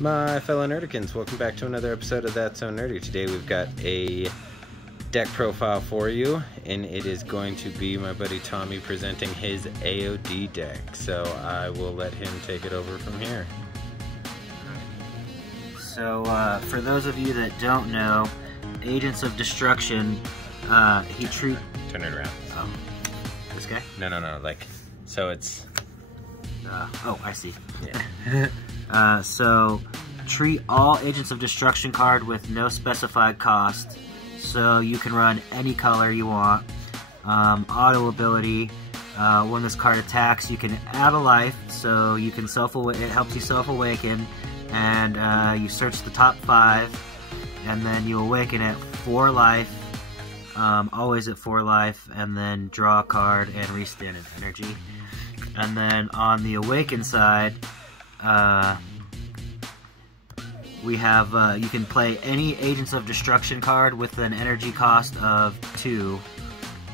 My fellow Nerdikins, welcome back to another episode of That's So Nerdy. Today we've got a deck profile for you, and it is going to be my buddy Tommy presenting his AOD deck. So I will let him take it over from here. So for those of you that don't know, Agents of Destruction, Turn it around. Oh, this guy? No, like, so it's... oh, I see. Yeah. So treat all Agents of Destruction card with no specified cost, so you can run any color you want. Auto ability, when this card attacks, you can add a life, so you can it helps you self-awaken, and you search the top 5, and then you awaken at 4 life, always at 4 life, and then draw a card and restand an energy. And then on the awaken side, we have, you can play any Agents of Destruction card with an energy cost of 2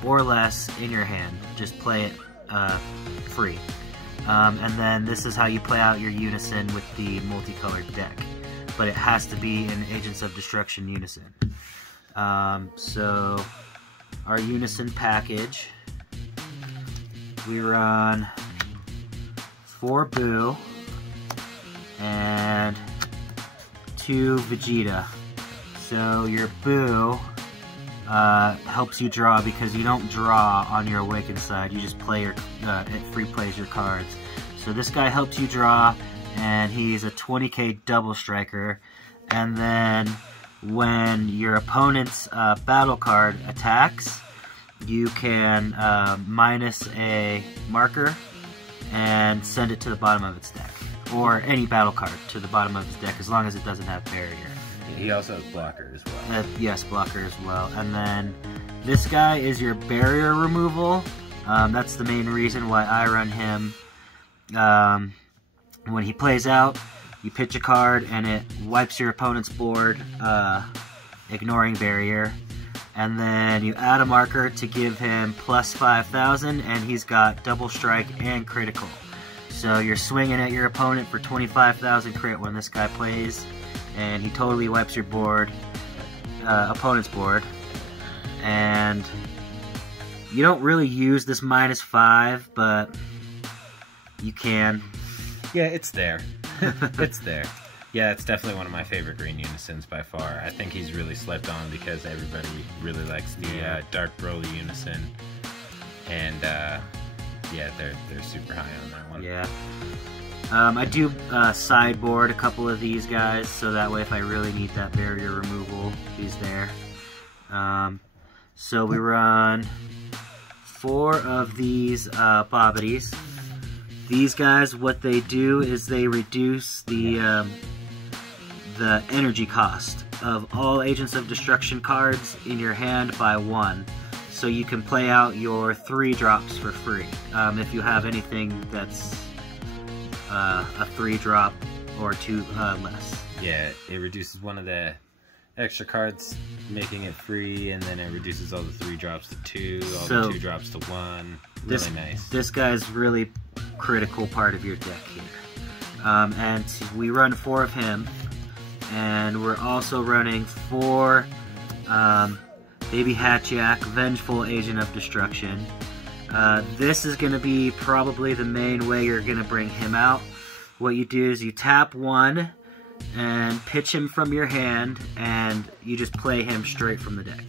or less in your hand. Just play it free. And then this is how you play out your Unison with the multicolored deck. But it has to be an Agents of Destruction Unison. So, our Unison package, we run 4 Boo and 2 Vegeta. So your Boo helps you draw because you don't draw on your Awakened side. You just play it free plays your cards. So this guy helps you draw, and he's a 20k double striker. And then when your opponent's battle card attacks, you can minus a marker and send it to the bottom of its deck, or any battle card to the bottom of its deck, as long as it doesn't have barrier. He also has blocker as well. Yes, blocker as well. And then this guy is your barrier removal. That's the main reason why I run him. When he plays out, you pitch a card and it wipes your opponent's board, ignoring barrier. And then you add a marker to give him plus 5,000, and he's got double strike and critical. So you're swinging at your opponent for 25,000 crit when this guy plays, and he totally wipes your board, opponent's board. And you don't really use this minus 5, but you can. Yeah, it's there. It's there. Yeah, it's definitely one of my favorite green Unisons by far. I think he's really slept on because everybody really likes the Dark Broly Unison. And yeah, they're super high on that one. Yeah. I do sideboard a couple of these guys, so that way if I really need that barrier removal, he's there. So we run 4 of these Bobbities. These guys, what they do is they reduce the energy cost of all Agents of Destruction cards in your hand by 1. So you can play out your 3 drops for free. If you have anything that's a 3 drop or 2 less. Yeah, it reduces one of the extra cards, making it free, and then it reduces all the 3 drops to 2, the 2 drops to 1. Really nice. This guy's really critical part of your deck here. And we run 4 of him. And we're also running 4 Baby Hatchyak, Vengeful Agent of Destruction. This is going to be probably the main way you're going to bring him out. What you do is you tap 1 and pitch him from your hand, and you just play him straight from the deck.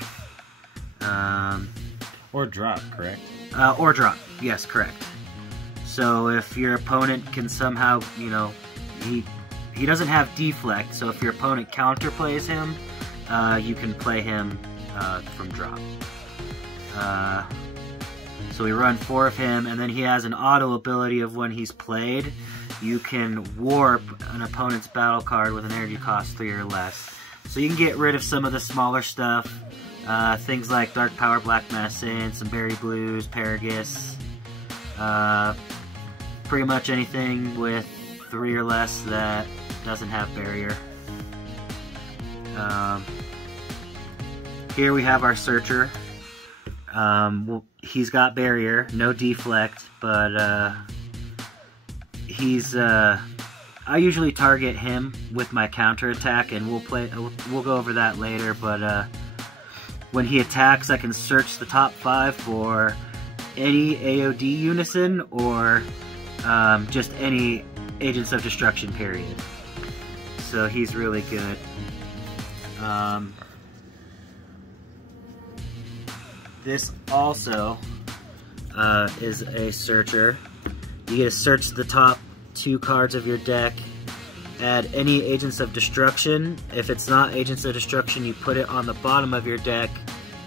Or drop, correct? Or drop, yes, correct. So if your opponent can somehow, you know, he doesn't have deflect, so if your opponent counterplays him, you can play him from drop. So we run 4 of him, and then he has an auto ability of when he's played, you can warp an opponent's battle card with an energy cost 3 or less. So you can get rid of some of the smaller stuff, things like Dark Power, Black Medicine, some Berry Blues, Paragus, pretty much anything with 3 or less that doesn't have barrier. Here we have our Searcher. He's got barrier, no deflect, but he's I usually target him with my counter attack, and we'll go over that later. But when he attacks, I can search the top 5 for any AOD unison or just any Agents of Destruction period. So he's really good. This also is a searcher. You get to search the top 2 cards of your deck, add any Agents of Destruction. If it's not Agents of Destruction, you put it on the bottom of your deck,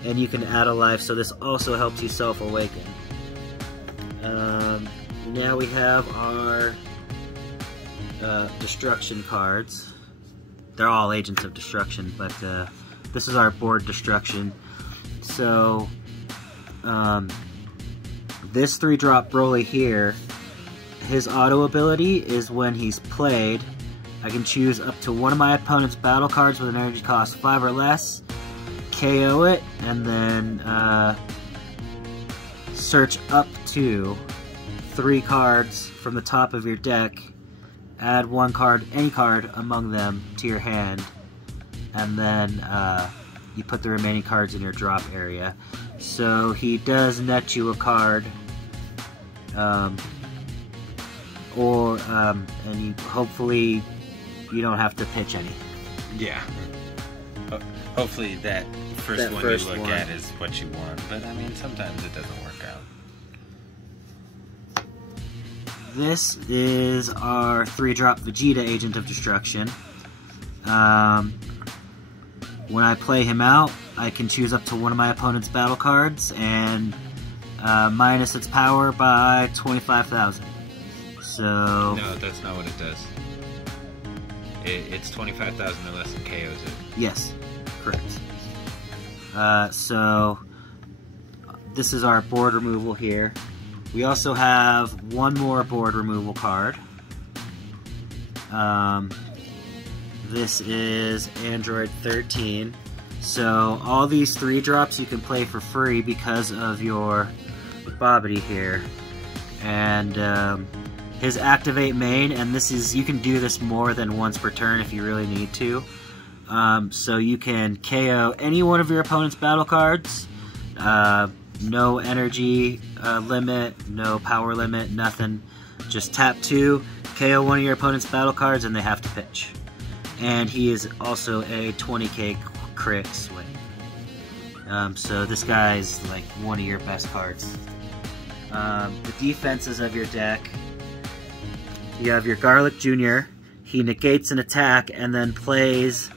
and you can add a life, so this also helps you self-awaken. Now we have our Destruction cards. They're all Agents of Destruction, but this is our board Destruction. So, this 3-drop Broly here, his auto ability is when he's played, I can choose up to one of my opponent's battle cards with an energy cost 5 or less, KO it, and then search up to 3 cards from the top of your deck, add 1 card, any card among them, to your hand, and then you put the remaining cards in your drop area. So he does net you a card, and hopefully you don't have to pitch any. Yeah. Hopefully that first one you look at is what you want, but I mean sometimes it doesn't work out. This is our 3-drop Vegeta Agent of Destruction. When I play him out, I can choose up to one of my opponent's battle cards and minus its power by 25,000. So... No, that's not what it does. It's 25,000 or less and KOs it. Yes, correct. So, this is our board removal here. We also have one more board removal card. This is Android 13. So all these 3-drops you can play for free because of your Babidi here. And his activate main, and this is, you can do this more than once per turn if you really need to. So you can KO any one of your opponent's battle cards. No energy limit, no power limit, nothing. Just tap 2, KO one of your opponent's battle cards, and they have to pitch. And he is also a 20k crit swing. So this guy's like one of your best cards. The defenses of your deck, you have your Garlic Jr. He negates an attack and then plays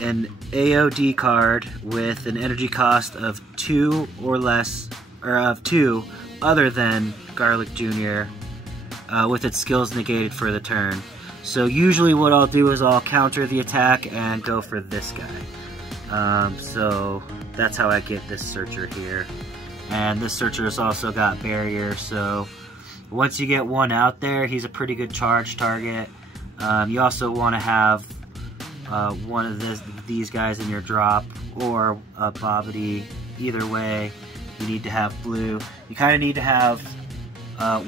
an AOD card with an energy cost of 2 or less, or of 2 other than Garlic Jr. With its skills negated for the turn. So usually what I'll do is I'll counter the attack and go for this guy. So that's how I get this searcher here. And this searcher has also got barrier, so once you get one out there, he's a pretty good charge target. You also want to have one of these guys in your drop, or a Babidi. Either way, you need to have blue. You kind of need to have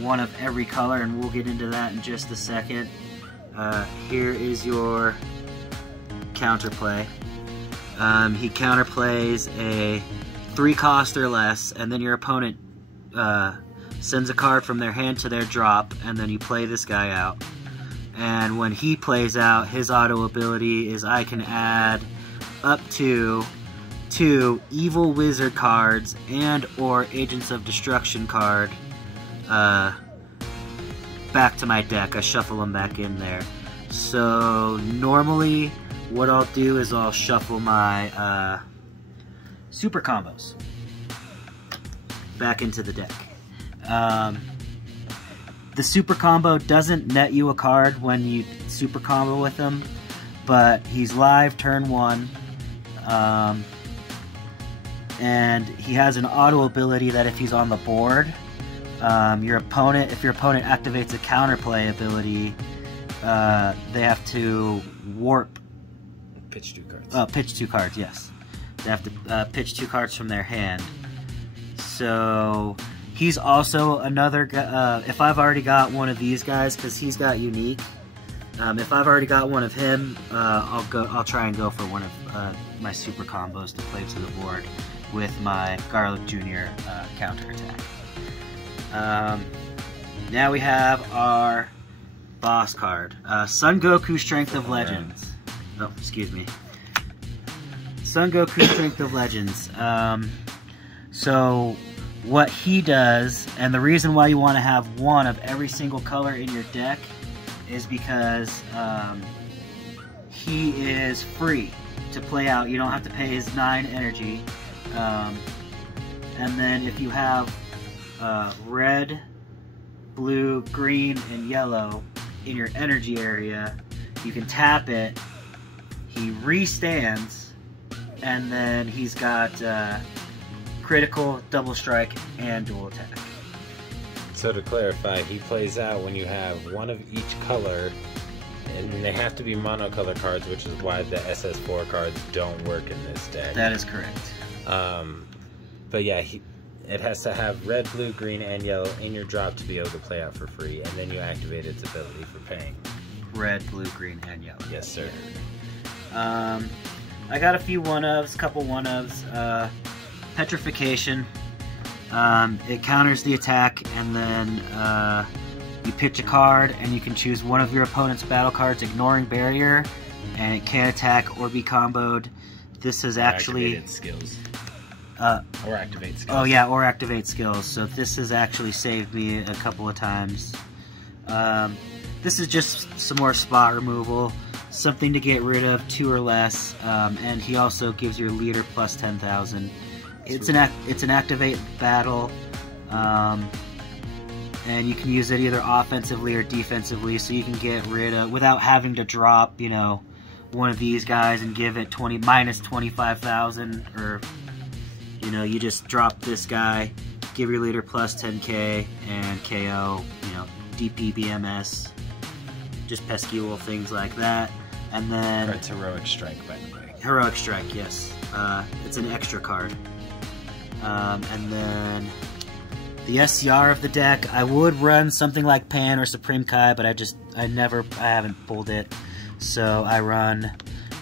one of every color, and we'll get into that in just a second. Here is your counterplay. He counterplays a 3-cost or less, and then your opponent sends a card from their hand to their drop, and then you play this guy out. And when he plays out, his auto ability is I can add up to 2 Evil Wizard cards and or Agents of Destruction card back to my deck. I shuffle them back in there. So normally what I'll do is I'll shuffle my super combos back into the deck. The super combo doesn't net you a card when you super combo with him, but he's live turn 1, and he has an auto ability that if he's on the board, if your opponent activates a counterplay ability, they have to warp. Pitch 2 cards. Pitch 2 cards, yes. They have to pitch 2 cards from their hand. So he's also another guy. If I've already got one of these guys, because he's got unique, If I've already got one of him, I'll try and go for one of my super combos to play to the board with my Garlic Jr. Counter attack. Now we have our boss card, Son Goku Strength of Legends. Oh, excuse me. Son Goku Strength of Legends. So what he does, and the reason why you want to have one of every single color in your deck, is because he is free to play out. You don't have to pay his 9 energy. And then if you have red, blue, green, and yellow in your energy area, you can tap it, he restands, and then he's got critical, double strike, and dual attack. So to clarify, he plays out when you have one of each color, and they have to be monocolor cards, which is why the SS4 cards don't work in this deck. That is correct. But yeah, it has to have red, blue, green, and yellow in your drop to be able to play out for free, and then you activate its ability for paying. Red, blue, green, and yellow. Yes, sir. I got a few couple one-ofs. Petrification. It counters the attack, and then you pitch a card, and you can choose one of your opponent's battle cards, ignoring barrier, and it can attack or be comboed. This is actually... Activated skills. Or activate skills. Oh yeah, or activate skills. So this has actually saved me a couple of times. This is just some more spot removal, something to get rid of 2 or less, and he also gives your leader plus 10,000. It's an activate battle, and you can use it either offensively or defensively, so you can get rid of, without having to drop, you know, one of these guys and give it minus 25,000, or, you know, you just drop this guy, give your leader plus 10k, and KO, you know, DP, BMS, just pesky little things like that. And then... It's Heroic Strike, by the way. Heroic Strike, yes. It's an extra card. And then the SCR of the deck, I would run something like Pan or Supreme Kai, but I haven't pulled it. So I run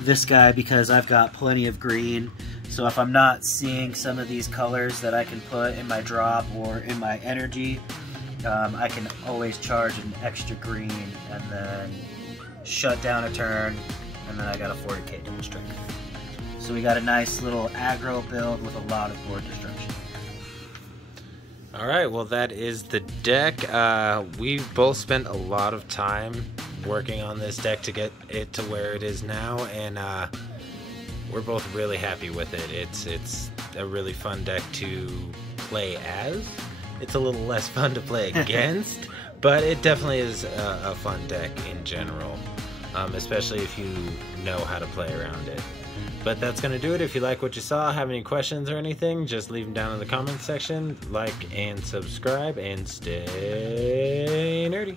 this guy because I've got plenty of green. So if I'm not seeing some of these colors that I can put in my drop or in my energy, I can always charge an extra green and then shut down a turn, and then I got a 40k double strike. So we got a nice little aggro build with a lot of board destruction. Alright, well that is the deck. We've both spent a lot of time working on this deck to get it to where it is now, and we're both really happy with it. It's a really fun deck to play as. It's a little less fun to play against, but it definitely is a fun deck in general, especially if you know how to play around it. But that's going to do it. If you like what you saw, have any questions or anything, just leave them down in the comments section. Like and subscribe, and stay nerdy.